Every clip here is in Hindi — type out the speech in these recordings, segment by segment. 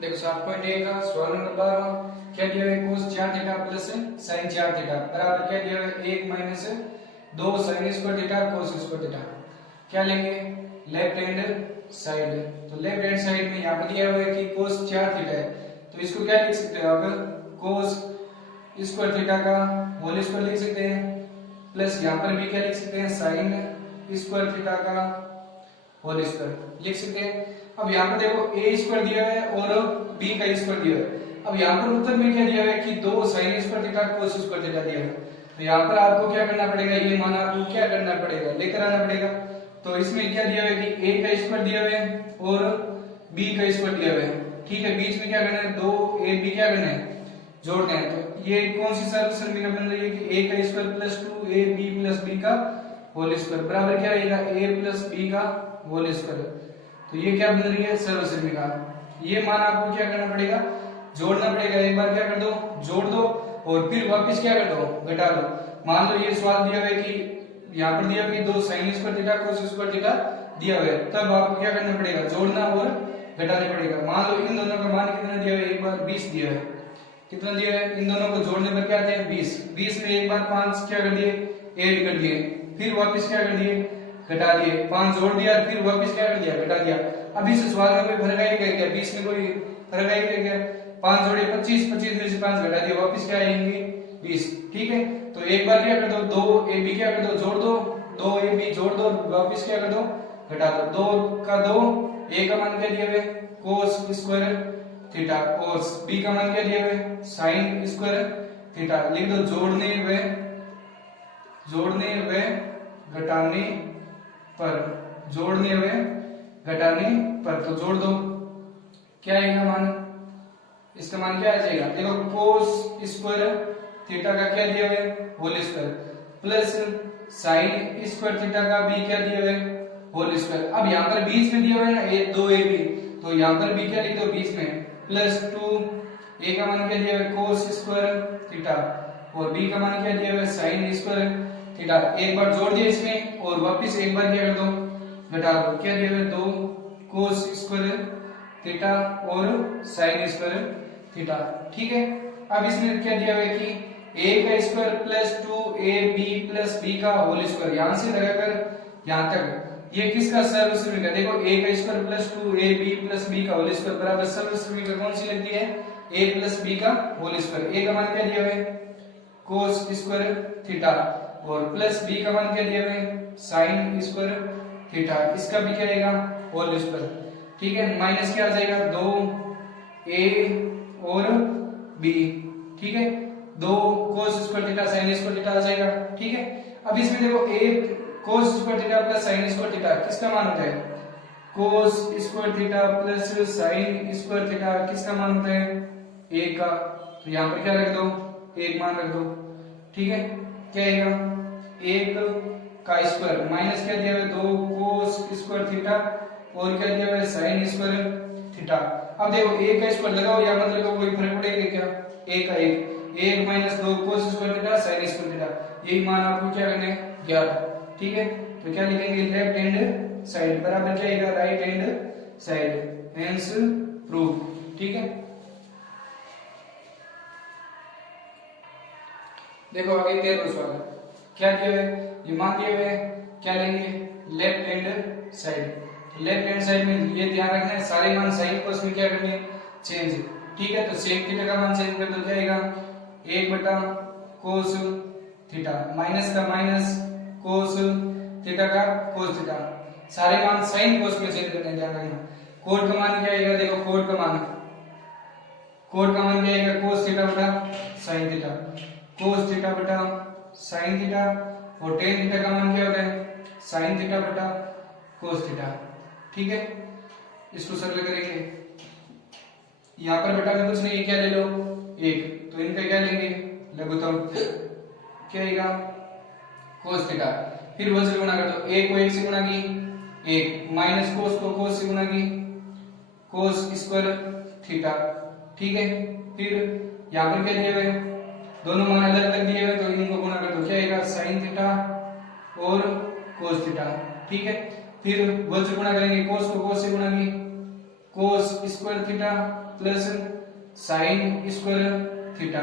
देखो 7.1 का सवाल नंबर 12 क्या दिया है cos 4 theta plus sin 4 theta बराबर क्या दिया है 1 minus 2 sin square theta cos square theta. क्या लेंगे लेफ्ट हैंड साइड। तो लेफ्ट हैंड साइड में यहाँ पर दिया हुआ है कि cos 4 थीटा है तो इसको क्या लिख सकते हो आप cos स्क्वायर थीटा का होल स्क्वायर लिख सकते हैं प्लस यहाँ पर भी क्या लिख सकते हैं sin स्क्वायर थीटा का होल स्क्वायर लिख सकते हैं। अब यहाँ पर देखो a स्क्वायर दिया है और b का स्क्वायर दिया है। अब यहाँ पर उत्तर में क्या दिया है कि 2 sin square theta cos square theta दिया है। तो यहाँ पर आपको क्या करना पड़ेगा ये मान आपको क्या करना पड़ेगा लेकर आना पड़ेगा। तो इसमें क्या दिया है कि a का स्क्वायर दिया है और b का स्क्वायर दिया है। ठीक है बीच में क्या करना है 2ab क्या करना है जोड़ना है। तो ये कौन सी सर्वसम्मिका बन रही है कि a का square plus 2ab plus b का होल स्क्वायर बराबर क्या आएगा a प्लस b का होल स्क्वायर। तो ये क्या बन रही है सर्वसम्मिका। ये मान आपको क्या करना पड़ेगा जोड़ना पड़ेगा। एक बार क्या कर दो जोड़ दो और फिर वापस क्या कर दो घटा दो। मान लो ये सवाल दिया हुआ है कि यहाँ पर दिया हुआ है कि 2 sin square theta cos square theta दिया हुआ है तब आपको क्या करना पड़ेगा जोड़ना और घटाना पड़ेगा। मान लो इन दोनों का मान कितना दिया हुआ है एक बार 20 दिया है। कितना दिया है इन दोनों को जोड़ने पर क्या आते हैं 20। 20 में एक बार 5 क्या कर दिए ऐड कर दिए फिर वापस क्या कर दिए घटा दिए 5 जोड़ दिया फिर वापस क्या कर दिया घटा दिया। अब इस सवाल में कोई फर्क आएगा क्या 20 में कोई फर्क आएगा क्या 5 जोड़े 25 25 में से 5 घटा दिया वापस क्या आएंगे 20। ठीक है तो एक बार क्या कर दो 2ab क्या कर दो जोड़ दो 2ab जोड़ दो वापस क्या कर दो घटा दो 2 का 2 a का मान क्या दिया हुआ है cos स्क्वायर थीटा और b का मान क्या दिया हुआ है sin स्क्वायर थीटा लिख दो जोड़ने व घटाने पर जोड़ने व घटाने पर। तो जोड़ दो क्या आएगा मान इसका मान क्या आ जाएगा देखो cos स्क्वायर थीटा का क्या दिया हुआ है whole square plus sin square theta का भी क्या दिया हुआ है होल स्क्वायर। अब यहाँ पर बीच में दिया हुआ है ना 2ab तो यहाँ पर भी क्या लिख दो बीच में प्लस 2 a का मान क्या दिया हुआ है cos स्क्वायर थीटा और b का मान क्या दिया हुआ है sin स्क्वायर थीटा। एक बार जोड़ दिया इसमें और वापस एक बार क्या कर दो घटा दो क्या दिया हुआ है 2 cos स्क्वायर थीटा और sin स्क्वायर थीटा। ठीक है अब इसमें क्या दिया हुआ है कि a का square plus 2ab plus b का होल स्क्वायर यहां से लगाकर यहां तक ये किसका सर्वसम्मिका देखो a का square plus 2ab plus b का होल स्क्वायर बराबर सर्वसम्मिका कौन सी लगती है a प्लस b का होल स्क्वायर। a का मान क्या दिया हुआ है cos स्क्वायर थीटा और प्लस b का मान क्या दिया हुआ है sin स्क्वायर थीटा इसका भी क्या आएगा होल स्क्वायर। ठीक है माइनस क्या आ जाएगा 2a और b। ठीक है 2 cos square theta sin square theta आ जाएगा। ठीक है अब इसमें देखो a cos square theta plus sin square theta किसका मान होता है cos square theta plus sin square theta किसका मान होता है a का। तो यहाँ पर क्या रख दो एक मान रख दो। ठीक है क्या आएगा 1 का स्क्वायर माइनस क्या दिया हुआ है 2 cos स्क्वायर थीटा और क्या दिया हुआ है sin स्क्वायर थीटा। अब देखो a का स्क्वायर लगाओ या मत लगाओ कोई फर्क पड़ेगा क्या a का 1 minus 2 cos square theta sin square theta यही मान आपको क्या करना है ज्ञात। ठीक है तो क्या लिखेंगे लेफ्ट हैंड साइड बराबर क्या आएगा right hand side hence prove. ठीक है देखो आगे 13वां सवाल क्या दिया है ये मान दिया हुआ है क्या लेंगे left hand side. Left hand side में ये ध्यान रखना है सारे मान साइन कोस में क्या करने चेंज। ठीक है तो सेक थीटा का मान चेंज कर दो क्या आएगा 1 बटा cos थीटा माइनस का माइनस cos थीटा का cos थीटा सारे मान साइन कोस में चेंज करने ध्यान रखना। कोट का मान क्या आएगा देखो कोट का मान क्या आएगा cos थीटा बटा sin थीटा cos थीटा बटा sin थीटा और tan थीटा का मान क्या होता है sin थीटा बटा cos थीटा। ठीक है इसको सरल करेंगे यहाँ पर बेटा में कुछ नहीं क्या ले लो 1 तो इनका क्या लेंगे लघुत्तम क्या आएगा cos थीटा फिर 1 से गुणा कर दो 1 को 1 से गुणा की 1 माइनस cos को cos से गुणा की cos स्क्वायर थीटा। ठीक है फिर यहाँ पर क्या दिए हुए दोनों मान अलग अलग दिए हुए तो इनको गुणा कर दो क्या आएगा sin थीटा और cos थीटा। ठीक है फिर 1 से गुणा करेंगे cos को cos से गुणा की कोस square theta plus sign square theta.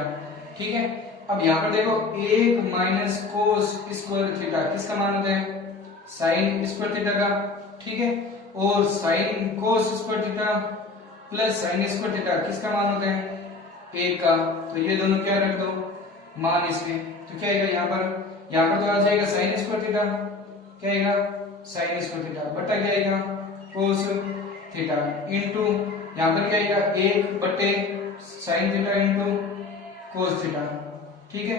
ठीक है, अब यहाँ पर देखो 1 माइनस कोस स्क्वायर थीटा किसका मान होता है? साइन स्क्वायर थीटा का। ठीक है, और sine cos square theta plus sign square theta किसका मान होता है? 1 का। तो ये दोनों क्या रख दो मान इसमें, तो क्या आएगा यहाँ पर तो आ जाएगा साइन स्क्वायर थीटा, क्या आएगा? साइन स्क्वायर थीटा बटा क्या आएगा? कोस थीटा इनटू यहाँ पर क्या आएगा? 1 बटे साइन थीटा इनटू कोस थीटा। ठीक है,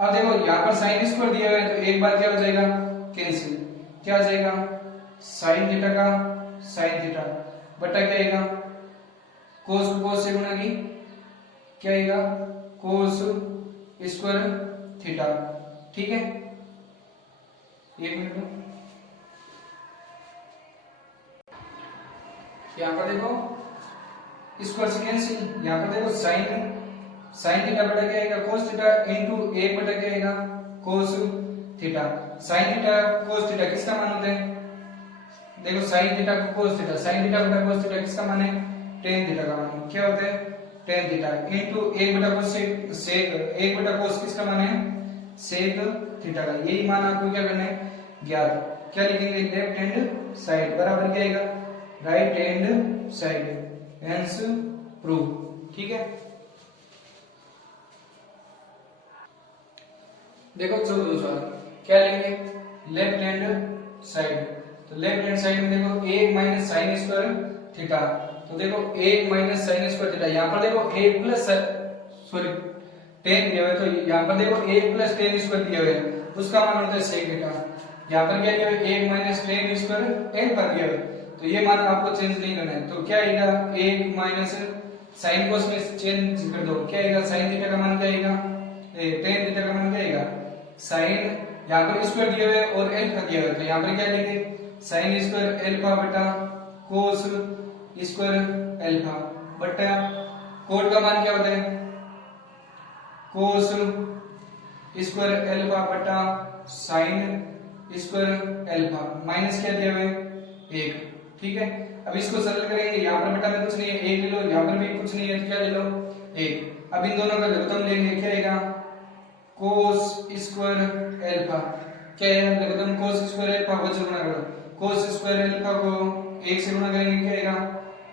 अब देखो यहाँ पर साइन स्क्वायर दिया हुआ है तो एक बार क्या हो जाएगा? कैंसिल। क्या आ जाएगा? साइन थीटा का साइन थीटा बटा क्या आएगा? कोस को कोस से गुणा की क्या आएगा? कोस स्क्वायर थीटा। ठीक है, एक मिनट में यहाँ पर देखो स्क्वायर से कैंसिल, यहाँ पर देखो साइन थीटा बटा क्या आएगा? कोस थीटा इनटू 1 बटा क्या आएगा? Cos theta. Sine theta cos theta किसका मान होता है? देखो साइन थीटा को कोस थीटा, साइन थीटा बटा कोस थीटा किसका मान है? टेन थीटा का मान क्या होता है? टेन थीटा इनटू 1 बटा कोस सेक 1 बटा कोस किसका मान है? सेक थीटा का। यही मान आपको क्या करना है? ज्ञात। क्या लिखेंगे? लेफ्ट हैंड साइड बराबर क्या आएगा? Right hand side, hence prove. ठीक है, देखो 14 सवाल क्या लेंगे? Left hand side. तो लेफ्ट हैंड साइड में देखो 1 माइनस साइन स्क्वायर थीटा, तो देखो 1 माइनस साइन स्क्वायर थीटा, यहाँ पर देखो 1 प्लस सॉरी 10 दिया हुआ है, तो यहाँ पर देखो 1 प्लस 10 स्क्वायर दिया हुआ है, उसका मान होता है सेक थीटा। यहाँ पर क्या दिया हुआ है? 1 माइनस 10 स्क्वायर 10 पर दिया हुआ है, तो ये मान आपको चेंज नहीं करना है। तो क्या आएगा? 1 माइनस साइन कोस में चेंज कर दो, क्या आएगा? साइन थीटा का मान क्या आएगा? 10 थीटा का मान क्या आएगा? साइन यहाँ पर स्क्वायर दिया हुआ है और एल्फा दिया हुआ है, तो यहाँ पर क्या लेंगे? साइन स्क्वायर एल्फा बटा कोस स्क्वायर एल्फा बटा कोट का मान क्या होता है? कोस स्क्वायर एल्फा बटा साइन स्क्वायर एल्फा माइनस क्या दिया हुआ है? 1। ठीक है, अब इसको सरल करेंगे, यहाँ पर बटा में कुछ नहीं है 1 ले लो, यहाँ पर भी कुछ नहीं है तो क्या ले लो? 1। अब इन दोनों का लघुत्तम लेंगे, क्या आएगा? Cos square alpha. क्या है लघुत्तम? कोस स्क्वायर एल्फा को गुणा करो, कोस स्क्वायर एल्फा को 1 से गुणा करेंगे, क्या आएगा?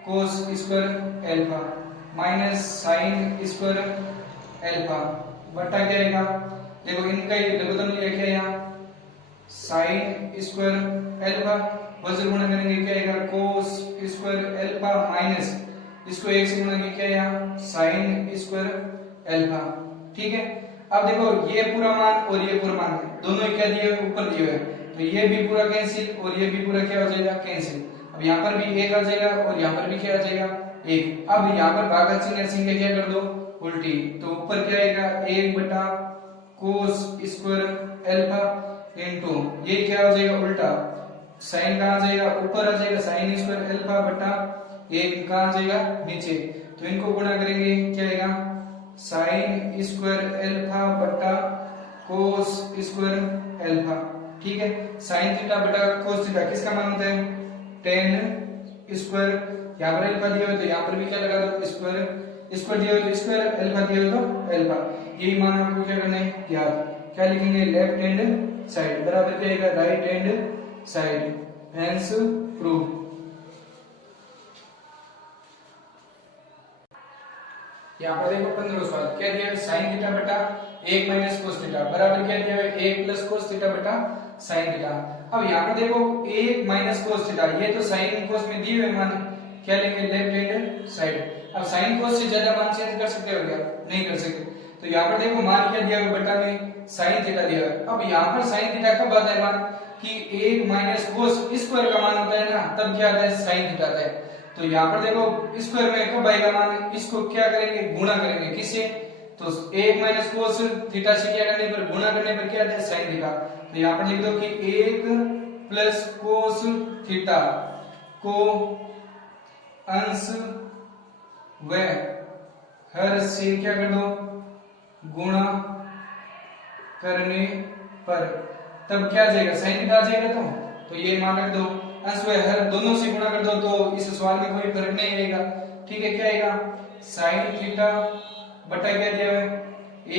Cos square alpha minus sine square alpha बटा क्या आएगा? देखो इनका ही लघुत्तम लिया, क्या यहाँ? साइन स्क्वायर एल्फा वज्र गुणा करेंगे, क्या आएगा? कोस स्क्वायर एल्फा माइनस इसको 1 से गुणा किया, क्या यहाँ? Sine square alpha. ठीक है, अब देखो ये पूरा मान और ये पूरा मान दोनों क्या दिए हुए? ऊपर दिए हुए, तो ये भी पूरा कैंसिल और ये भी पूरा क्या हो जाएगा? कैंसिल। अब यहाँ पर भी 1 आ जाएगा और यहाँ पर भी क्या आ जाएगा? 1। अब यहाँ पर भागा चिन्ह चिन्ह क्या कर दो? उल्टी, तो ऊपर क्या आएगा? 1 बटा कोस स्क्वायर एल्फा इनटू ये क्या हो जाएगा? उल्टा, साइन कहाँ आ जाएगा? ऊपर आ जाएगा, साइन स्क्वायर एल्फा बटा 1 कहाँ आ जाएगा? नीचे, तो इनको गुणा करेंगे, क्या आएगा? साइन स्क्वायर एल्फा बटा कोस स्क्वायर एल्फा। ठीक है, साइन थीटा बटा कोस थीटा किसका मान होता है? टेन स्क्वायर, यहाँ पर एल्फा दिया हो तो यहाँ पर भी क्या लगा दो? स्क्वायर, स्क्वायर दिया हो तो स्क्वायर, एल्फा दिया हो तो एल्फा। यही मान आपको क्या करना है? याद। क्या लिखेंगे? लेफ्ट हैंड साइड बराबर क्या आएगा? Right hand side, hence prove. यहाँ पर देखो 15 सवाल क्या दिया है? साइन थीटा बटा 1 माइनस कोस थीटा बराबर क्या दिया है? 1 प्लस कोस थीटा बटा साइन थीटा। अब यहाँ पर देखो 1 माइनस कोस थीटा, ये तो साइन कोस में दिए हुए मान, क्या लेंगे? Left hand side. अब साइन कोस से ज्यादा मान चेंज कर सकते हो क्या? नहीं कर सकते, तो यहाँ पर देखो मान क्या दिया हुआ? बटा में साइन थीटा दिया हुआ। अब यहाँ पर साइन थीटा कब आता है मान? कि 1 माइनस कोस स्क्वायर का मान होता है ना, तब क्या आता है? साइन थीटा आता है। तो यहाँ पर देखो स्क्वायर में कब आएगा मान? इसको क्या करेंगे? गुणा करेंगे, किससे? तो 1 माइनस कोस थीटा से क्या करने पर? गुणा करने पर क्या आता है? Sine theta. तो यहाँ पर लिख दो कि 1 प्लस कोस थीटा को अंश व हर से क्या कर दो? गुणा करने पर तब क्या आ जाएगा? साइन थीटा आ जाएगा। तो ये मान रख दो अंश व हर दोनों से गुणा कर दो तो इस सवाल में कोई फर्क नहीं आएगा। ठीक है, क्या आएगा साइन थीटा बटा क्या दिया है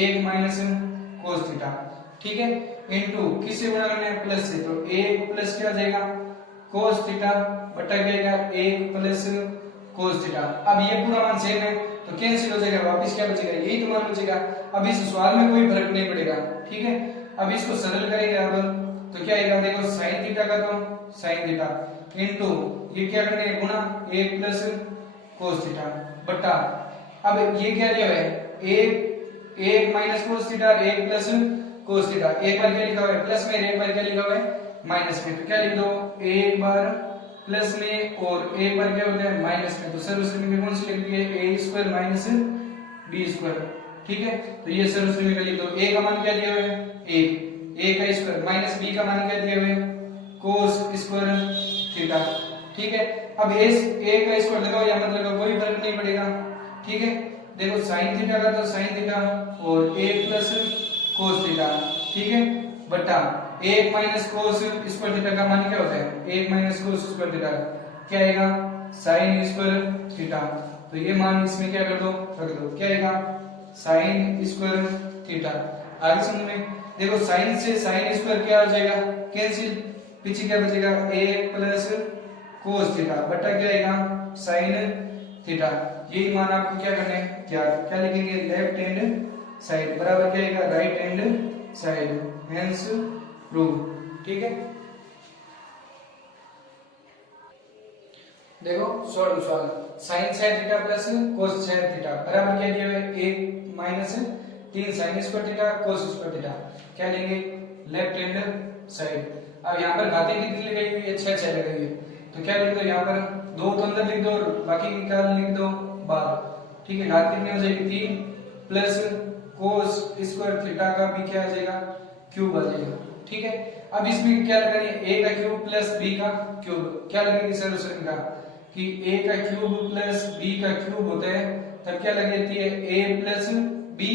1 माइनस कोस थीटा। ठीक है, इनटू किससे गुणा करना है प्लस से, तो 1 प्लस क्या आ जाएगा कोस थीटा बटा क्या आएगा 1 प्लस कोस थीटा। अब ये पूरा मान सेम है तो कैंसिल हो जाएगा, वापस क्या बचेगा यही तो मान बचेगा। अब इस सवाल में कोई फर्क नहीं पड़ेगा। ठीक है, अब इसको सरल करेंगे अब तो क्या आएगा देखो साइन थीटा का तो साइन थीटा इनटू ये क्या करने हैं गुणा 1 प्लस कोस थीटा बटा अब ये क्या दिया है 1 minus cos theta 1 plus cos theta. एक बार क्या लिखा हुआ है प्लस में, एक बार क्या लिखा हुआ है माइनस में, तो क्या लिख दो एक बार प्लस में और एक बार क्या होता है माइनस में, तो सर्वश्रेणी में कौन सी लिख दी है a square minus b square. ठीक है, तो ये सर्वश्रेणी का लिख दो, a का मान क्या दिया हुआ है 1 a का स्क्वायर माइनस b का मान क्या दिया हुआ है कोस स्क्वायर थीटा। ठीक है, अब a का स्क्वायर लगाओ या मत लगाओ कोई फर्क नहीं पड़ेगा। ठीक है, देखो साइन थीटा का तो साइन थीटा और a प्लस कोस थीटा। ठीक है, बटा 1 माइनस कोस स्क्वायर थीटा का मान क्या होता है 1 माइनस कोस स्क्वायर थीटा क्या आएगा साइन स्क्वायर थीटा। तो ये मान इसमें क्या कर दो रख दो, क्या आएगा साइन स्क्वायर थीटा। आगे समझ में देखो साइन से साइन स्क्वायर क्या हो जाएगा कैंसिल, पीछे क्या बचेगा 1 प्लस कोस थीटा बटा क्या आएगा साइन थीटा। यही मान आपको क्या करना है क्या लिखेंगे लेफ्ट हैंड साइड बराबर क्या आएगा right hand side, hence prove. ठीक है, देखो सॉल्व सवाल sine sine theta plus cos sine theta बराबर क्या दिया है 1 minus 3 sine square theta cos square theta. क्या लेंगे लेफ्ट हैंड साइड। अब यहाँ पर घातें कितनी लगाई हुई है 6 6 लगाई है, तो क्या लिख दो यहाँ पर 2 तो अंदर लिख दो और बाकी की क्या लिख दो 12। ठीक है, घात कितनी हो जाएगी 3 प्लस कोस स्क्वायर थीटा का भी क्या आ जाएगा क्यूब आ जाएगा। ठीक है, अब इसमें क्या लगाएंगे a का क्यूब प्लस b का क्यूब, क्या लगेगी सर्वश्रेणी का कि a का क्यूब प्लस b का क्यूब होता है तब क्या लग जाती है a प्लस b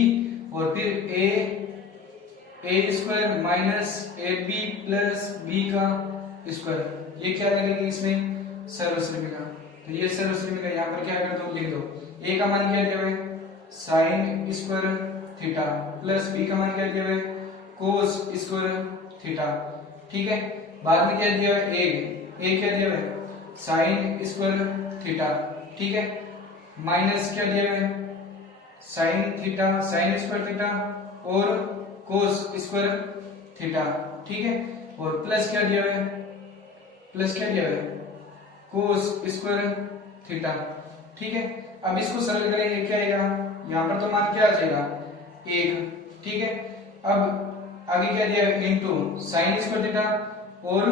और फिर a square minus ab plus b का स्क्वायर, ये क्या लगेगी इसमें सर्वश्रेणी का। तो ये सर्वश्रेणी का यहाँ पर क्या कर दो लिख दो, a का मान क्या दिया हुआ है sine square theta plus b का मान क्या दिया हुआ है कोस स्क्वायर थीटा। ठीक है, बाद में क्या दिया हुआ है a क्या दिया हुआ है साइन स्क्वायर थीटा। ठीक है, माइनस क्या दिया हुआ है sine theta sine square theta और कोस स्क्वायर थीटा। ठीक है, और प्लस क्या दिया हुआ है प्लस क्या दिया हुआ है कोस स्क्वायर थीटा। ठीक है, अब इसको सरल करेंगे क्या आएगा यहाँ पर तो मान क्या आ जाएगा 1। ठीक है, अब आगे क्या दिया है इनटू साइन स्क्वायर थीटा और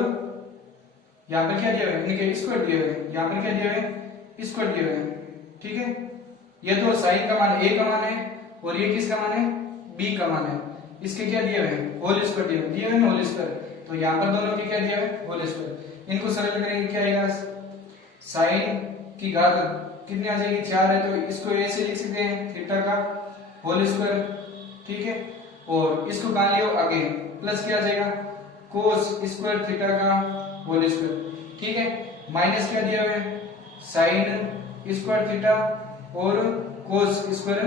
यहाँ पर क्या दिया है इनके स्क्वायर दिया है, यहाँ पर क्या दिया है स्क्वायर दिया है। ठीक है, ये तो साइन का मान a का मान है और ये किसका मान है b का मान है, इसके क्या दिया है होल स्क्वायर दिया है ना होल स्क्वायर, तो यहाँ पर दोनों के क्या दिया है होल स्क्वायर। इनको सरल करेंगे क्या आएगा साइन की घात कितनी आ जाएगी 4 है, तो इसको ऐसे लिख सकते हैं थीटा का होल स्क्वायर। ठीक है, और इसको कहां लियो आगे प्लस क्या आ जाएगा कोस स्क्वायर थीटा का होल स्क्वायर। ठीक है, माइनस क्या दिया हुआ है साइन स्क्वायर थीटा और कोस स्क्वायर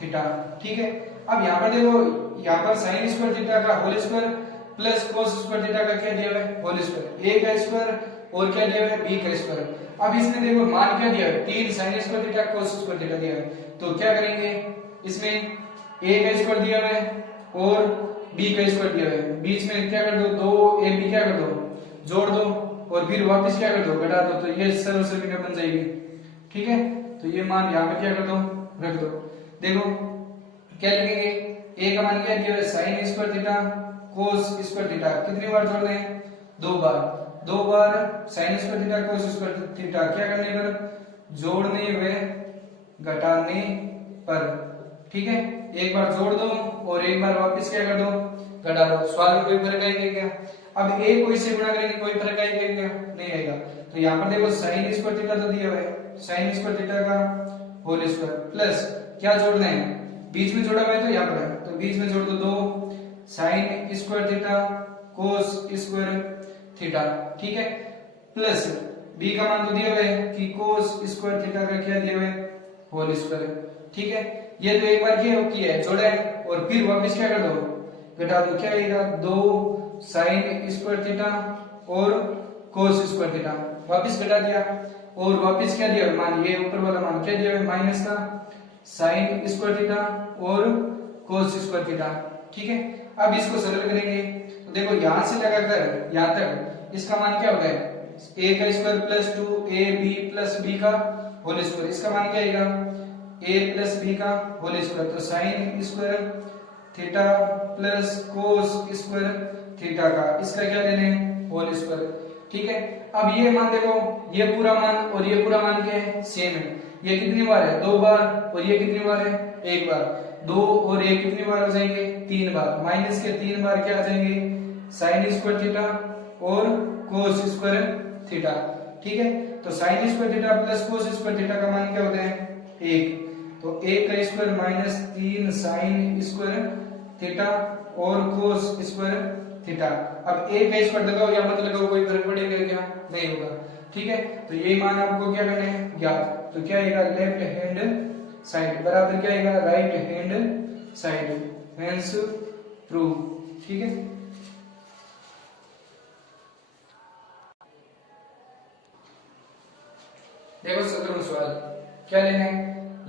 थीटा। ठीक है, अब यहाँ पर देखो यहाँ पर साइन स्क्वायर थीटा का whole square plus cos square theta का क्या दिया हुआ है होल स्क्वायर, a का स्क्वायर और क्या दिया हुआ है b का स्क्वायर। अब इसने देखो मान क्या दिया है 3 sine square theta cos square theta दिया है, तो क्या करेंगे इसमें a का स्क्वायर दिया हुआ है और b का स्क्वायर दिया हुआ है, बीच में क्या कर दो 2ab क्या कर दो जोड़ दो और फिर वापस क्या कर दो घटा दो, तो ये सर्वश्रेणी का बन जाएगी। ठीक है, तो ये मान यहाँ पे क्या कर दो रख दो। देखो क्या लिखेंगे a का मान क्या दिया है sine square theta cos square theta, कितनी बार जोड़ दें 2 बार sine square theta cos square theta, क्या करने पर जोड़ने व घटाने पर। ठीक है, एक बार जोड़ दो और एक बार वापस क्या कर दो घटा दो, सवाल में कोई फर्क आएगा क्या। अब a को इससे गुणा करेंगे कोई फर्क आएगा क्या नहीं आएगा, तो यहाँ पर देखो साइन स्क्वायर थीटा तो दिया हुआ है साइन स्क्वायर थीटा का होल स्क्वायर प्लस क्या जोड़ना है बीच में जोड़ा हुआ है तो यहाँ पर है, तो बीच में जोड़ दो 2 sign square theta cos square theta. ठीक है, प्लस b का मान तो दिया हुआ है कि cos स्क्वायर थीटा का क्या दिया हुआ है, होल स्क्वायर। ठीक है, ये तो एक बार किया है जोड़ा है, और फिर वापस क्या कर दो, घटा दो। क्या आएगा, 2 sin स्क्वायर थीटा और cos स्क्वायर थीटा, वापस घटा दिया। और वापस क्या दिया हुआ मान, ये ऊपर वाला मान क्या दिया हुआ है, माइनस का sin स्क्वायर थीटा और cos स्क्वायर थीटा। ठीक है, अब इसको सरल करेंगे तो देखो यहां से लगाकर यहां तक इसका मान क्या होता है, a का square plus 2ab plus b का होल स्क्वायर, इसका मान क्या आएगा, a प्लस b का होल स्क्वायर। तो sin square theta plus cos square theta का, इसका क्या लेना है, होल स्क्वायर। ठीक है, अब ये मान देखो, ये पूरा मान और ये पूरा मान क्या है, सेम है। ये कितनी बार है, 2 बार, और ये कितनी बार है, 1 बार। 2 और 1 कितनी बार हो जाएंगे, 3 बार। माइनस के 3 बार क्या आ जाएंगे, sin स्क्वायर थीटा और cos स्क्वायर थीटा। ठीक है, तो sin square theta plus cos square theta का मान क्या होता है, 1। तो 1 का square minus 3 sin square theta और cos स्क्वायर थीटा। अब 1 का स्क्वायर लगाओ या मत लगाओ, कोई फर्क पड़ेगा क्या, नहीं होगा। ठीक है, तो ये मान आपको क्या करना है, ज्ञात। तो क्या आएगा, लेफ्ट हैंड साइड बराबर क्या आएगा, right hand side, hence prove. ठीक है, देखो 17वां सवाल क्या लेना है,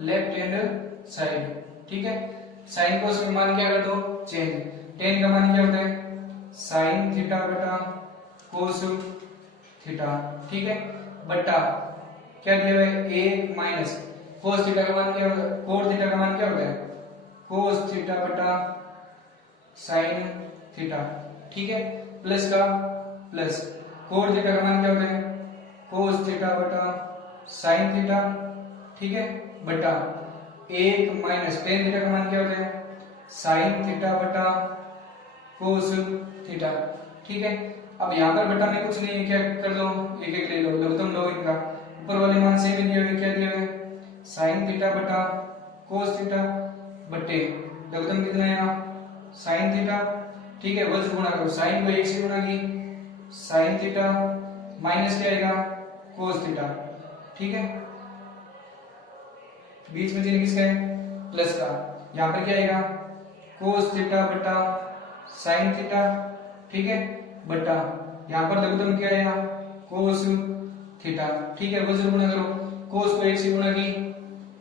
लेफ्ट हैंड साइड। ठीक है, साइन कोस में मान क्या कर दो, चेंज। tan का मान क्या होता है, sin थीटा बटा cos थीटा। ठीक है, बटा क्या दिया हुआ है, 1 माइनस cos थीटा का मान क्या होता है, cos थीटा का मान क्या होता है, cos थीटा बटा sin थीटा। ठीक है, प्लस का प्लस cos थीटा का मान क्या होता है, cos थीटा बटा sin थीटा। ठीक है, बटा 1 माइनस tan थीटा का मान क्या होता है, sin थीटा बटा cos थीटा। ठीक है, अब यहाँ पर बटा में कुछ नहीं है, क्या कर लो, एक एक ले लो, लघुत्तम लो इनका। ऊपर वाले मान से भी दिए हुए, क्या दिए हुए, sin थीटा बटा cos थीटा बटे लघुत्तम कितना है यहाँ, sin थीटा। ठीक है, वज्र गुणा करो, sin को 1 से गुणा की sin थीटा माइनस क्या आएगा, cos थीटा। ठीक है, बीच में चिन्ह किसका है, प्लस का। यहाँ पर क्या आएगा, cos थीटा बटा sin थीटा। ठीक है, बटा यहाँ पर लघुत्तम क्या आएगा, cos थीटा। ठीक है, वज्र गुणा करो, cos को 1 से गुणा की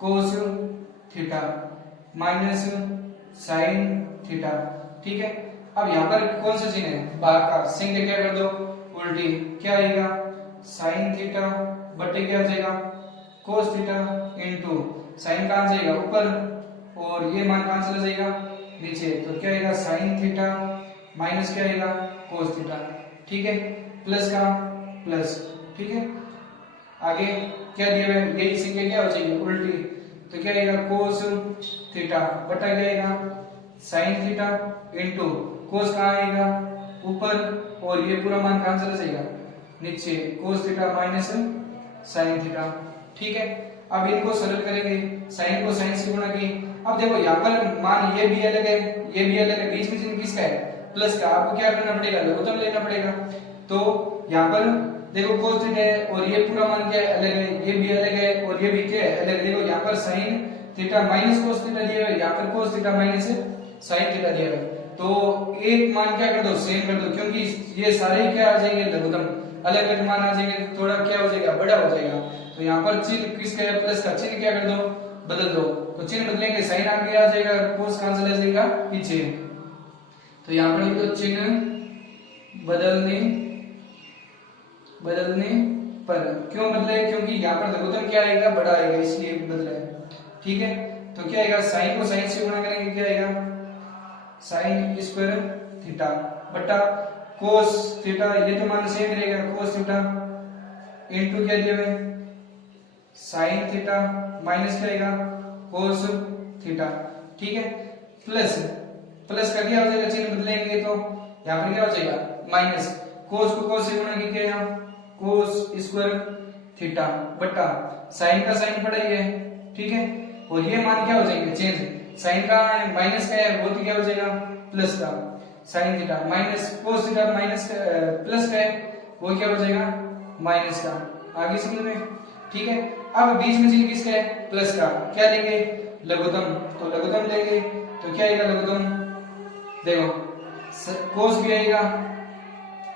cos theta minus sin theta. ठीक है, अब यहाँ पर कौन सा चिन्ह है, भाग का, sin के क्या कर दो, उल्टी। क्या आएगा, sin थीटा बटे क्या आ जाएगा, cos थीटा इंटू sin कहाँ जाएगा, ऊपर, और ये मान कहाँ चला जाएगा, नीचे। तो क्या आएगा, sin थीटा माइनस क्या आएगा, cos थीटा। ठीक है, प्लस का प्लस। ठीक है, आगे क्या दिया है, यही sin क्या हो जाएगी, उल्टी। तो क्या आएगा, cos थीटा बटा क्या आएगा, sin थीटा इंटू cos कहाँ आएगा, ऊपर, और ये पूरा मान कहाँ चला जाएगा, नीचे। cos theta minus sin theta. ठीक है, अब इनको सरल करेंगे, sin को sin से गुणा की। अब देखो यहाँ पर मान ये भी अलग है, ये भी अलग है, बीच में चिन्ह किसका है, प्लस का। आपको क्या करना पड़ेगा, लघुत्तम लेना पड़ेगा। तो यहाँ पर देखो cos थीटा है, और ये पूरा मान क्या है, अलग है, ये भी अलग है, और ये भी क्या है, अलग। देखो यहाँ पर sin theta minus cos theta दिया हुआ है, यहाँ पर cos theta minus sin theta दिया हुआ है। तो एक मान क्या कर दो, सेम कर दो, क्योंकि ये सारे क्या आ जाएंगे, लघुत्तम। अलग अलग मान आ जाएंगे, थोड़ा क्या हो जाएगा, बड़ा हो जाएगा। तो यहाँ पर चिन्ह किसका है, प्लस का, चिन्ह क्या कर दो, बदल दो। तो चिन्ह बदलेंगे, sin आगे आ जाएगा, cos कहां चला जाएगा, पीछे। तो यहाँ पर लिख दो, चिन्ह बदलने पर। क्यों बदले, क्योंकि यहाँ पर लघुत्तम क्या आएगा, बड़ा आएगा, इसलिए बदला है। ठीक है, तो क्या आएगा, sin को sin से गुणा करेंगे, क्या आएगा, sin स्क्वायर थीटा बटा cos थीटा, ये तो मान सेम रहेगा, cos थीटा इनटू क्या दिया है, sin थीटा माइनस क्या आएगा, cos थीटा। ठीक है, प्लस प्लस का क्या हो जाएगा, चिन्ह बदलेंगे तो यहाँ पर क्या हो जाएगा, माइनस। cos को cos से गुणा की, क्या यहाँ cos स्क्वायर थीटा बटा sin का sin पड़ा ही है। ठीक है, और ये मान क्या हो जाएंगे, चेंज। sin का माइनस का है, वो तो क्या हो जाएगा, प्लस का। sin theta minus cos theta minus plus का है, वो क्या हो जाएगा, माइनस का। आगे समझ में? ठीक है। अब बीच में चिन्ह किसका है? प्लस का। क्या लेंगे? लघुत्तम। तो लघुत्तम लेंगे तो क्या आएगा लघुत्तम? देखो कोस भी आएगा,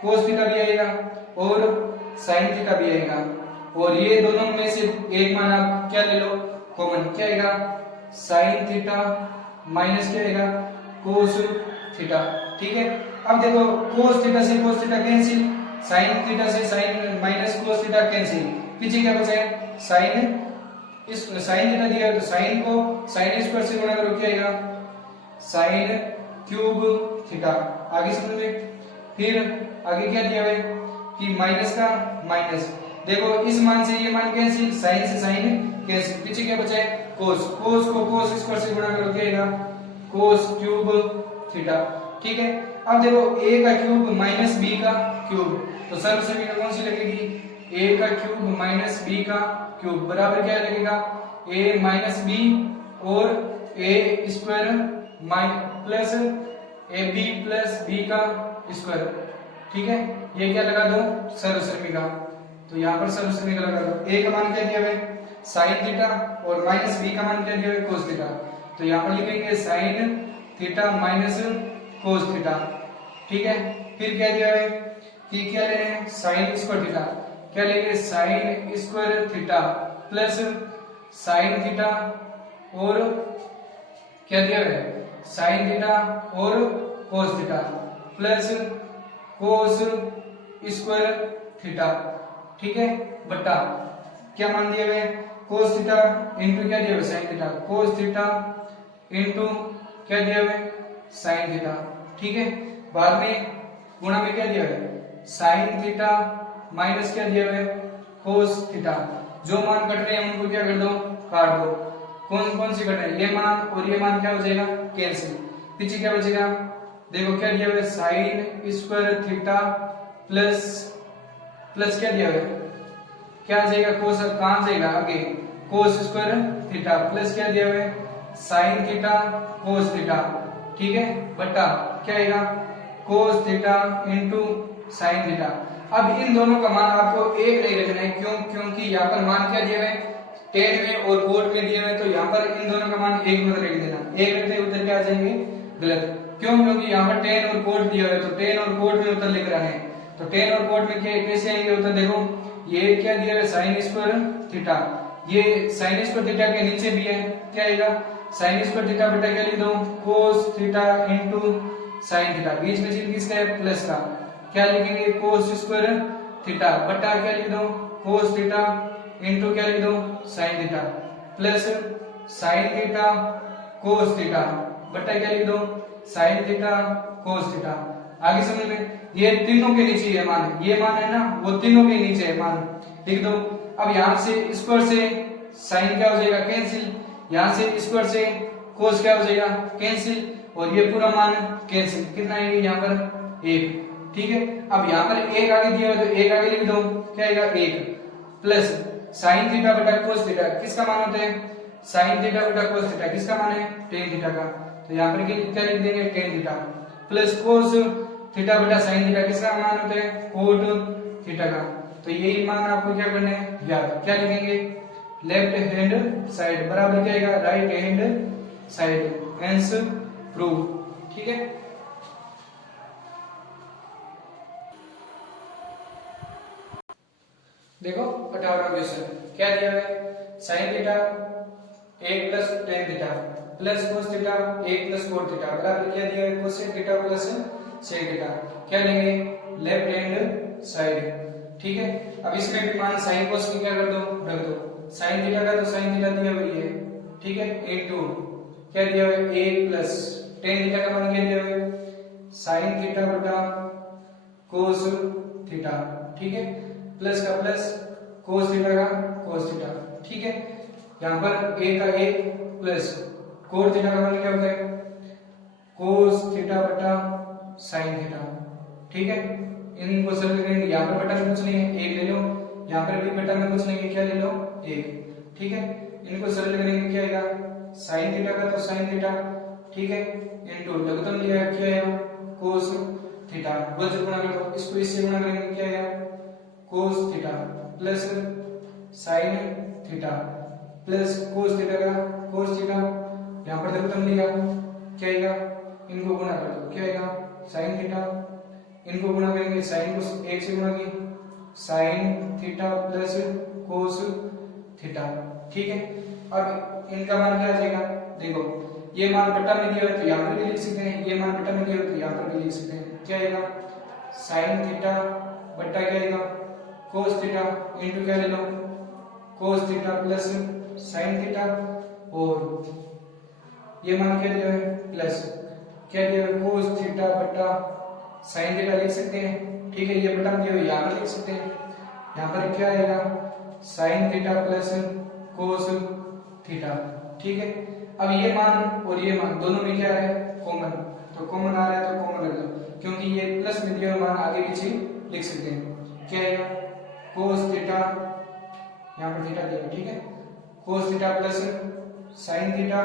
कोस थीटा भी आएगा और साइन थीटा भी आएगा, और ये दोनों में से एक मान आप क्या ले लो कॉमन। क्या आएगा? साइन थीटा माइनस क्या आएगा? Cos theta. ठीक है। अब देखो कोस थीटा से cos theta cancel, sine theta से sine minus cos theta cancel, पीछे क्या बचा है? साइन। इस साइन थीटा दिया है तो साइन को साइन स्क्वायर से गुणा करो, क्या आएगा? Sine cube theta. आगे समझ में? फिर आगे क्या दिया है कि माइनस का माइनस, देखो इस मान से ये मान कैंसिल, साइन से साइन कैंसिल, पीछे क्या बचा है? कोस। कोस को कोस स्क्वायर से गुणा करो, क्या आएगा? Cos cube theta. ठीक है। अब देखो a का क्यूब माइनस b का क्यूब, तो सर्वसमीकरण कौन सी लगेगी? a का क्यूब माइनस b का क्यूब बराबर क्या लगेगा? a माइनस b और a square plus ab plus b का स्क्वायर। ठीक है। ये क्या लगा दो? सर्वसमीकरण। तो यहाँ पर सर्वसमीकरण लगा दो। a का मान क्या दिया है? साइन थीटा, और माइनस b का मान क्या दिया है? Cos theta. तो यहाँ पर लिखेंगे sine theta minus cos theta. ठीक है। फिर क्या दिया है कि क्या ले रहे हैं? Sign square theta. क्या लेंगे? Sign square theta plus sine theta और क्या दिया है? साइन थीटा और कोस theta plus cos square theta. ठीक है। बटा क्या मान दिया है? कोस थीटा इंटू क्या दिया है? Sine theta. कोस थीटा इंटू क्या दिया है? Sine theta. ठीक है। बाद में गुणा में क्या दिया है? साइन थीटा माइनस क्या दिया है? Cos theta. जो मान कट रहे हैं उनको क्या कर दो? काट दो। कौन कौन से कट रहे हैं? ये मान और ये मान क्या हो जाएगा? कैंसिल। पीछे क्या बचेगा? देखो क्या दिया है? Sine square theta plus plus क्या दिया है? क्या आ जाएगा? कोस कहां जाएगा? आगे कोस स्क्वायर थीटा प्लस क्या दिया है? Sine theta cos theta. ठीक है। बटा क्या आएगा? Cos theta into sine theta. अब इन दोनों का मान आपको एक नहीं रखना है। क्यों? क्योंकि यहाँ पर मान क्या दिए हुए? टेन में और कोट में दिए हुए, तो यहाँ पर इन दोनों का मान एक मत रख देना। एक रखते ही उत्तर क्या आ जाएंगे? गलत। क्यों? क्योंकि यहाँ पर टेन और कोट दिया हुआ है, तो टेन और कोट में उत्तर लिख रहे हैं। तो टेन और कोट में कैसे आएंगे उत्तर? देखो ये क्या दिया हुआ है? Sine square theta. ये साइन स्क्वायर थीटा के नीचे भी है, क्या आएगा? साइन स्क्वायर थीटा बटा क्या लिख दो? Cos theta into sine theta. बीच में चिन्ह किसका है? प्लस का। क्या लिखेंगे? कोस स्क्वायर थीटा बटा क्या लिख दो? कोस थीटा इंटू क्या लिख दो? Sign theta plus sine theta cos theta बटा क्या लिख दो? Sine theta cos theta. आगे समझ में? ये तीनों के नीचे ये मान है, ये मान है ना, वो तीनों के नीचे है मान, लिख दो। अब यहां से स्क्वायर से साइन क्या हो जाएगा? कैंसिल। यहां से स्क्वायर से कोस क्या हो जाएगा? कैंसिल। और ये पूरा मान कैंसिल। कितना आएगा यहाँ पर? एक। ठीक है। अब यहाँ पर एक आगे दिया है तो एक आगे लिख दो, क्या आएगा? एक प्लस साइन थीटा बटा कोस थीटा किसका मान होता है? साइन थीटा बटा कोस थीटा किसका मान है? टेन थीटा का। तो यहाँ पर क्या लिख देंगे? Ten theta plus cos theta बटा साइन थीटा किसका मान होता है? कोट थीटा का। तो यही मान आपको क्या करना है? याद। क्या लिखेंगे? लेफ्ट हैंड साइड बराबर क्या आएगा? Right hand side. Hence prove. ठीक है। देखो 18वां क्वेश्चन क्या दिया है? Sine theta 1 plus tan theta plus cos theta 1 plus cot theta बराबर क्या दिया है? Cosec theta plus sec theta. क्या लेंगे? Left hand side. ठीक है। अब इसमें भी मान साइन कोस की क्या कर दो? रख दो। साइन थीटा का तो साइन थीटा दिया हुआ है, ठीक है, इनटू क्या दिया हुआ है? 1 प्लस टेन थीटा का मान क्या दिया हुआ है? साइन थीटा बटा कोस थीटा। ठीक है। प्लस का प्लस कोस थीटा का कोस थीटा। ठीक है। यहाँ पर a का 1 प्लस कोट थीटा का मान क्या होता है? कोस थीटा बटा साइन थीटा। ठीक है। इनको सरल करेंगे। यहाँ पर बटा में कुछ नहीं है, 1 ले लो। यहाँ पर भी बटा में कुछ नहीं है, क्या ले लो? 1। ठीक है। इनको सरल करेंगे, क्या आएगा? साइन थीटा का तो साइन थीटा, ठीक है, इनटू लघुत्तम लिया है, क्या आएगा? Cos theta. गुणा कर दो, इसको इससे गुणा करेंगे, क्या आएगा? Cos theta plus sine theta plus cos theta का कोस थीटा, यहाँ पर देखो तुम लिया क्या आएगा, इनको गुणा कर दो क्या आएगा साइन थीटा, इनको गुणा करेंगे साइन को एक से गुणा की sign theta plus cos theta. ठीक है, अब इनका मान क्या आ जाएगा, देखो ये मान बटा में दिया है तो यहाँ पर भी लिख सकते हैं, ये मान बटा में दिया है तो यहाँ पर भी लिख सकते हैं, क्या आएगा साइन थीटा बटा क्या आएगा कोस थीटा इनटू क्या ले लो cos theta plus sine theta, और ये मान क्या दिया है प्लस क्या दिया है कोस थीटा बटा साइन थीटा लिख सकते हैं। ठीक है, ये बटा दिया है यहाँ पर लिख सकते हैं, यहाँ पर क्या आएगा sign theta plus cos theta. ठीक है, अब ये मान और ये मान दोनों में क्या है कॉमन, तो कॉमन आ रहा है तो कॉमन रख दो, क्योंकि ये प्लस में दिया हुआ मान आगे पीछे लिख सकते हैं, क्या आएगा कोस थीटा, यहाँ पर थीटा दिया, ठीक है कोस थीटा प्लस साइन थीटा।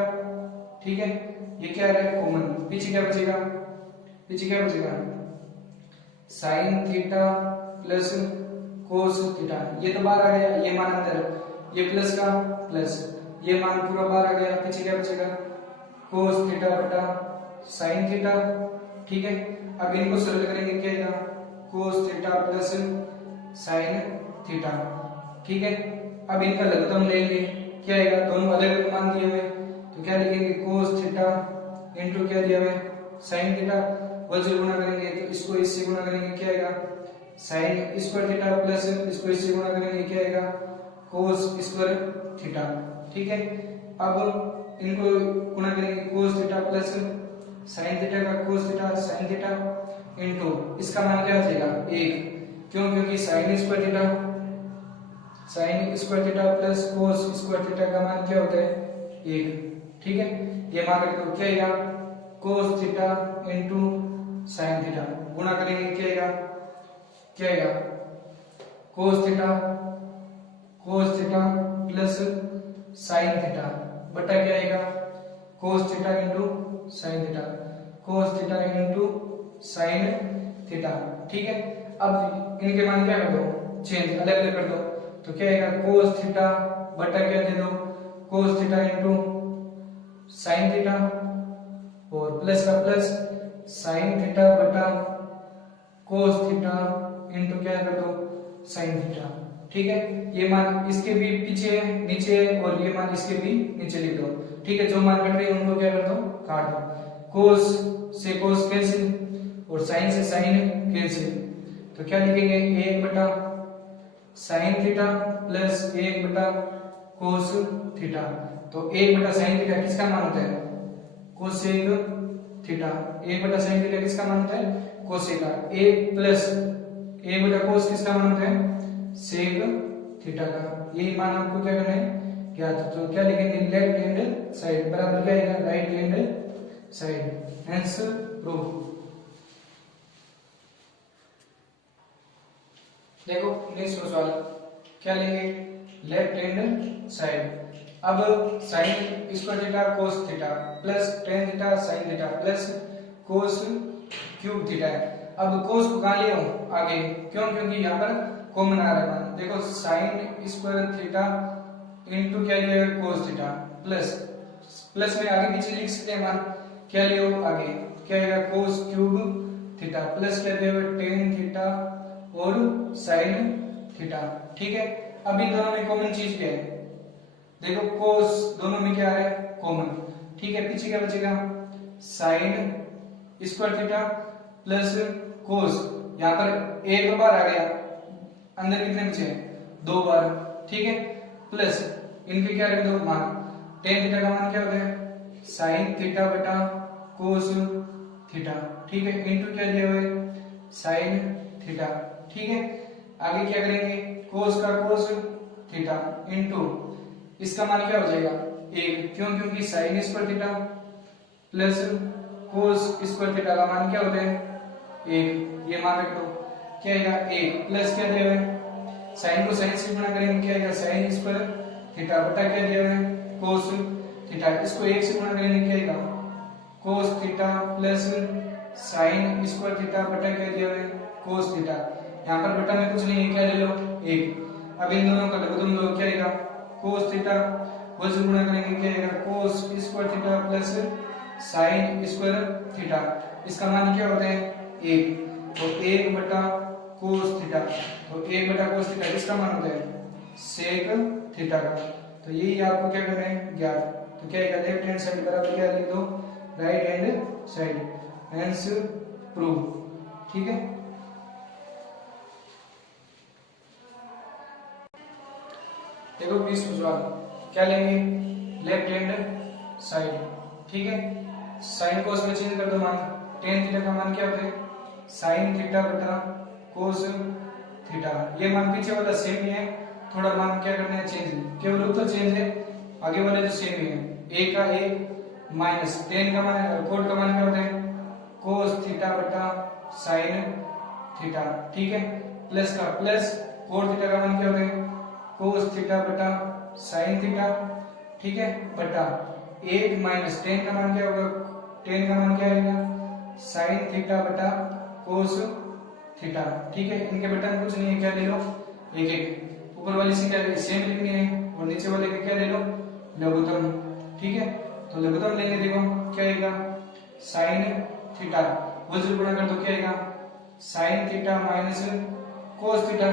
ठीक है, ये क्या है कॉमन, पीछे क्या बचेगा, पीछे क्या बचेगा sign theta plus cos theta, ये तो बाहर आ गया, ये मान अंदर, ये प्लस का प्लस, ये मान पूरा बाहर आ गया, पीछे क्या बचेगा कोस थीटा बटा साइन थीटा। ठीक है, अब इनको सरल करेंगे क्या आएगा cos theta plus sine theta. ठीक है, अब इनका लघुत्तम लेंगे, क्या आएगा दोनों अलग अलग मान दिए हुए तो क्या लिखेंगे कोस थीटा इनटू क्या दिया हुआ साइन थीटा, और से गुणा करेंगे तो इसको इससे गुणा करेंगे क्या आएगा साइन स्क्वायर थीटा प्लस इसको इससे गुणा करेंगे क्या आएगा कोस स्क्वायर थीटा। ठीक है, अब इनको गुणा करेंगे cos theta plus sine theta का cos theta sine theta into इसका मान क्या आ जाएगा 1, क्यों क्योंकि sine square theta plus cos square theta का मान क्या होता है 1। ठीक है, ये मान रख दो क्या आएगा cos theta into sine theta, गुणा करेंगे क्या आएगा cos theta plus sine theta बटा क्या आएगा cos theta into sine theta, cos theta into sine theta. ठीक है, अब इनके मान क्या कर दो चेंज अलग अलग कर दो तो क्या आएगा कोस थीटा बटा क्या दे दो cos theta into sine theta, और प्लस का प्लस साइन थीटा बटा कोस थीटा इनटू क्या कर दो साइन थीटा। ठीक है, ये मान इसके भी पीछे नीचे और ये मान इसके भी नीचे लिख दो। ठीक है, जो मान कट रहे हैं उनको क्या कर दो काट दो, कोस से कोस कैंसिल और साइन से साइन कैंसिल, तो क्या लिखेंगे 1 बटा साइन थीटा प्लस 1 बटा कोस थीटा। तो 1 बटा साइन थीटा किसका मान होता है कोसेक थीटा, 1 बटा साइन थीटा किसका मान होता है कोसेक का, 1 प्लस 1 बटा कोस किसका मान होता है सेक थीटा का। यही मान आपको क्या करना है ज्ञात, तो क्या लिखेंगे लेफ्ट हैंड साइड बराबर क्या आएगा right hand side, answer prove. देखो नेक्स्ट सवाल क्या लेंगे लेफ्ट हैंड साइड, अब साइन स्क्वायर थीटा कोस theta plus tan theta sine theta plus cos cube theta है। अब कोस को कहां ले आऊं आगे, क्यों क्योंकि यहाँ पर कॉमन आ रहा है मान, देखो साइन स्क्वायर थीटा इनटू क्या लिया कोस थीटा प्लस में आगे पीछे लिख सकते हैं मान, क्या ले आगे क्या आएगा कोस क्यूब थीटा प्लस क्या दिया टेन थीटा और साइन थीटा। ठीक है, अब इन दोनों में कॉमन चीज क्या है, देखो कोस दोनों में क्या आ रहा है कॉमन। ठीक है, पीछे क्या बचेगा साइन स्क्वायर थीटा प्लस कोस, यहाँ पर एक बार आ गया, अंदर कितने बचे 2 बार। ठीक है, प्लस इनके क्या रख दो मान, टेन थीटा का मान क्या होता है साइन थीटा बटा कोस थीटा। ठीक है, इनटू क्या दिया हुआ है साइन थीटा। ठीक है, आगे क्या करेंगे कोस का कोस थीटा इनटू इसका मान क्या हो जाएगा 1, क्यों क्योंकि sine square theta plus cos square theta का मान क्या होता है 1, ये मान रख दो क्या आएगा 1 प्लस क्या दिया हुआ है साइन को साइन से गुणा करेंगे क्या आएगा साइन स्क्वायर थीटा बटा क्या दिया हुआ है कोस थीटा, इसको 1 से गुणा करेंगे क्या आएगा cos theta plus sign square theta बटा क्या दिया हुआ है कोस थीटा, यहाँ पर बटा में कुछ नहीं है, क्या ले लो 1। अब इन दोनों का लघुत्तम लो, क्या आएगा cos थीटा, वज्र गुणा करेंगे क्या आएगा cos square theta plus sin square theta. इसका मान क्या होता है 1, तो 1 बटा cos थीटा, तो 1 बटा cos थीटा इसका मान होता है sec थीटा का। तो यही आपको क्या करना है ज्ञात। तो क्या आएगा लेफ्ट हैंड साइड बराबर क्या लिख दो right hand side, hence prove. ठीक है, देखो 20 सवाल क्या लेंगे लेफ्ट हैंड साइड। ठीक है, साइन कोस में चेंज कर दो मान, tan थीटा का मान क्या होता है sin थीटा बटा cos थीटा। ये मान पीछे वाला सेम ही है, थोड़ा मान क्या करना है चेंज, केवल उत्तर चेंज है, आगे वाले जो सेम ही है। a का a माइनस tan का मान कोड का मान क्या होता है cos थीटा बटा sin थीटा। ठीक है, प्लस का प्लस कोड थीटा का मान क्या होता है cos थीटा बटा sin थीटा। ठीक है, बटा 1 माइनस tan का मान क्या होगा, tan का मान क्या आएगा sin थीटा बटा cos थीटा। ठीक है, इनके बटा में कुछ नहीं है, क्या ले लो एक एक, ऊपर वाली से क्या सेम लिखनी है और नीचे वाले का क्या ले लो लघुत्तम। ठीक है, तो लघुत्तम लेंगे, देखो क्या आएगा sin थीटा, वज्र गुणा कर दो क्या आएगा sin theta minus cos theta.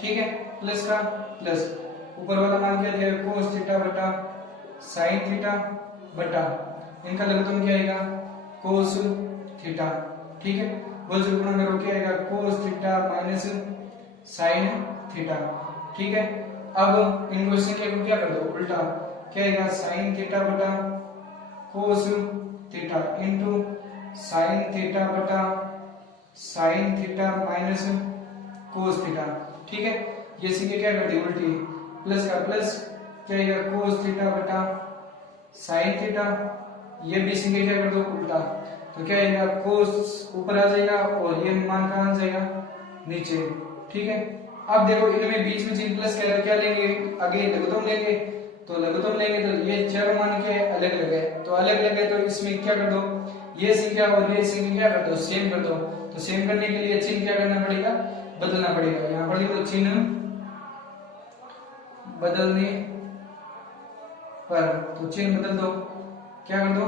ठीक है, प्लस का प्लस, ऊपर वाला मान क्या दिया cos थीटा बटा sin थीटा बटा इनका लघुत्तम क्या आएगा cos थीटा। ठीक है, वज्र गुणा करो क्या आएगा cos theta minus sin theta. ठीक है, अब इन क्वेश्चन के को क्या कर दो उल्टा, क्या आएगा sin थीटा बटा cos theta into sin theta बटा sin theta minus cos theta. ठीक है, ये सीखे क्या कर दी उल्टी, प्लस का प्लस क्या आएगा cos थीटा बटा sin थीटा, ये भी सीखे क्या कर दो उल्टा, तो क्या आएगा cos ऊपर आ जाएगा और ये मान कहां आ जाएगा नीचे। ठीक है, अब देखो इनमें बीच में चिन्ह प्लस क्या क्या लेंगे, आगे लघुत्तम लेंगे, तो लघुत्तम लेंगे तो ये चार मान के अलग अलग है, तो अलग अलग है तो इसमें क्या कर दो ये संख्या और ये संख्या क्या कर दो सेम कर दो। तो सेम करने के लिए चिन्ह क्या करना पड़ेगा बदलना पड़ेगा। यहाँ पर देखो चिन्ह बदलने पर, तो चिन्ह बदल दो, क्या कर दो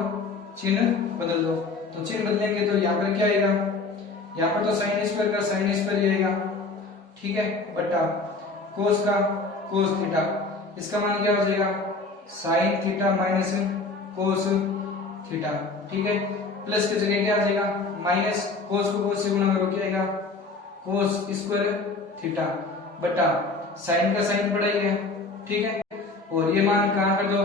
चिन्ह बदल दो। तो चिन्ह बदलेंगे तो यहाँ पर क्या आएगा, यहाँ पर तो sin स्क्वायर का sin स्क्वायर ही आएगा। ठीक है, बटा cos का cos थीटा, इसका मान क्या हो जाएगा sin theta minus cos theta. ठीक है, प्लस की जगह क्या आ जाएगा माइनस, cos को cos से गुणा करो क्या आएगा cos स्क्वायर थीटा बटा sin का sin पड़ा ही है। ठीक है, और ये मान कहां कर दो,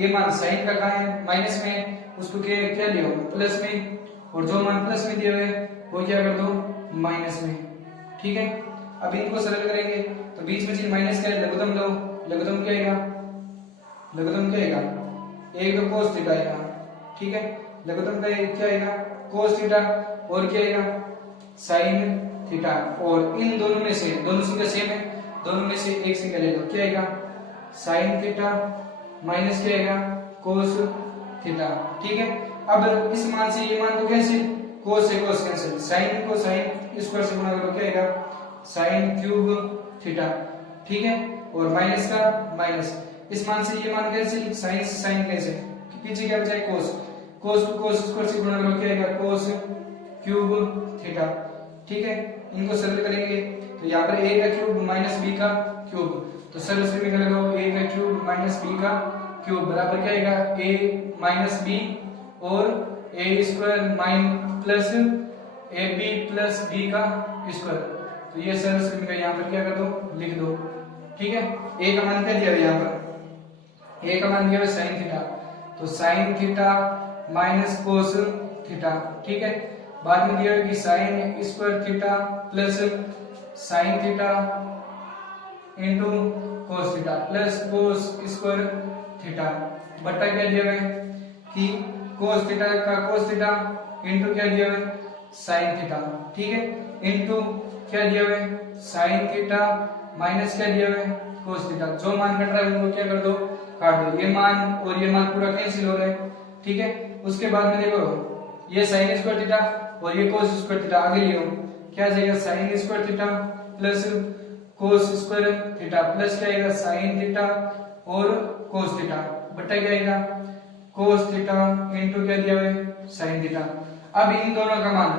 ये मान sin का कहां है माइनस में, उसको क्या लियो प्लस में, और जो मान प्लस में दिए हुए वो क्या कर दो माइनस में। ठीक है, अब इनको सरल करेंगे तो बीच में चिन्ह माइनस का लघुत्तम लो, लघुत्तम क्या आएगा लघुत्तम क्या आएगा एक तो cos थीटा आएगा। ठीक है, लघुत्तम का क्या आएगा cos थीटा और क्या आएगा sin थीटा, और इन दोनों में से दोनों संख्या सेम है, दोनों में से एक संख्या ले लो, क्या आएगा sin थीटा माइनस क्या आएगा cos थीटा। ठीक है, अब इस मान से ये मान तो कैंसिल, cos से cos कैंसिल, sin को sin स्क्वायर से गुणा करो क्या आएगा sin क्यूब थीटा। ठीक है, और माइनस का माइनस, इस मान से ये मान कैंसिल, sin से sin कैंसिल, पीछे क्या बचा है cos, cos को cos स्क्वायर से गुणा करो क्या आएगा cos क्यूब थीटा। ठीक है, इनको सरल करेंगे तो यहाँ पर a का क्यूब माइनस b का क्यूब, तो सरल से लगाओ a का क्यूब माइनस b का क्यूब बराबर क्या आएगा a माइनस b और a square minus plus ab plus b का स्क्वायर। तो ये सरल समीकरण यहाँ पर क्या कर दो लिख दो। ठीक है, a का मान क्या दिया है यहाँ पर, a का मान दिया है sin थीटा, तो sin theta minus cos theta. ठीक है, बाद में दिया है कि sin square theta plus sin theta into cos theta plus cos square theta बटा क्या दिया है कि cos थीटा का cos थीटा इनटू क्या दिया है sin थीटा। ठीक है, इनटू क्या दिया है sin थीटा माइनस क्या दिया है cos थीटा, जो मान कट रहा है उनको क्या कर दो काट दो, ये मान और ये मान पूरा कैंसिल हो रहा है। ठीक है, उसके बाद में देखो ये sin स्क्वायर थीटा और ये cos स्क्वायर थीटा आगे लियो, क्या आ जाएगा sign square theta plus cos square theta plus क्या आएगा साइन थीटा और कोस थीटा बटा क्या आएगा कोस थीटा इनटू क्या दिया हुआ है साइन थीटा। अब इन दोनों का मान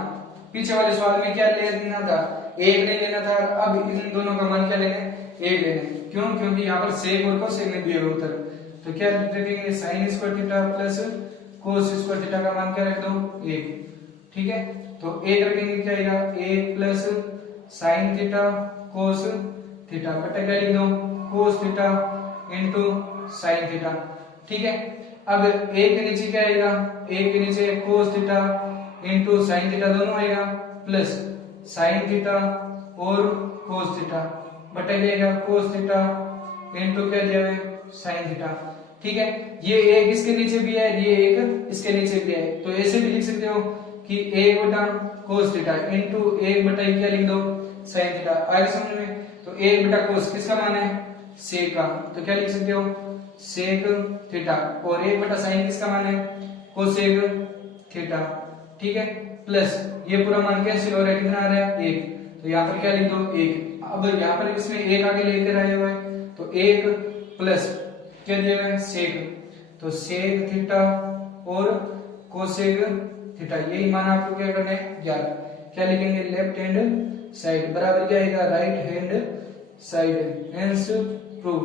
पीछे वाले सवाल में क्या लेना था एक नहीं लेना था, अब इन दोनों का मान क्या लेना है एक लेना है। क्यों? क्योंकि यहाँ पर सेक और कोसेक में दिए हुए उत्तर, तो क्या रखेंगे sign square theta plus cos square theta का मान क्या रख दो एक। ठीक है, तो एक रखेंगे क्या आएगा एक plus sine theta cos theta बटा क्या लिख दो cos theta into sine theta. ठीक है, अब एक के नीचे क्या आएगा एक के नीचे cos theta into sine theta दोनों आएगा प्लस साइन थीटा और कोस थीटा बटा क्या आएगा कोस थीटा इनटू क्या दिया है साइन थीटा। ठीक है, ये एक इसके नीचे भी है ये एक इसके नीचे भी है, तो ऐसे भी लिख सकते हो कि एक बटा कोस थीटा इनटू एक बटा क्या लिख दो साइन थीटा। आगे समझ में, तो एक बटा कोस किसका मान है सेक का, तो क्या लिख सकते हो सेक थीटा और एक बटा साइन किसका मान है कोसेक थीटा। ठीक है, प्लस ये पूरा मान कैंसिल हो रहा है कितना आ रहा है एक, तो यहाँ पर क्या लिख दो एक। अब यहाँ पर इसमें एक आगे लेकर आए हुए हैं तो एक प्लस क्या दिया है सेक, तो सेक थीटा और कोसेक थीटा यही मान आपको क्या करना है याद। क्या लिखेंगे लेफ्ट हैंड साइड बराबर क्या आएगा right hand side, hence prove.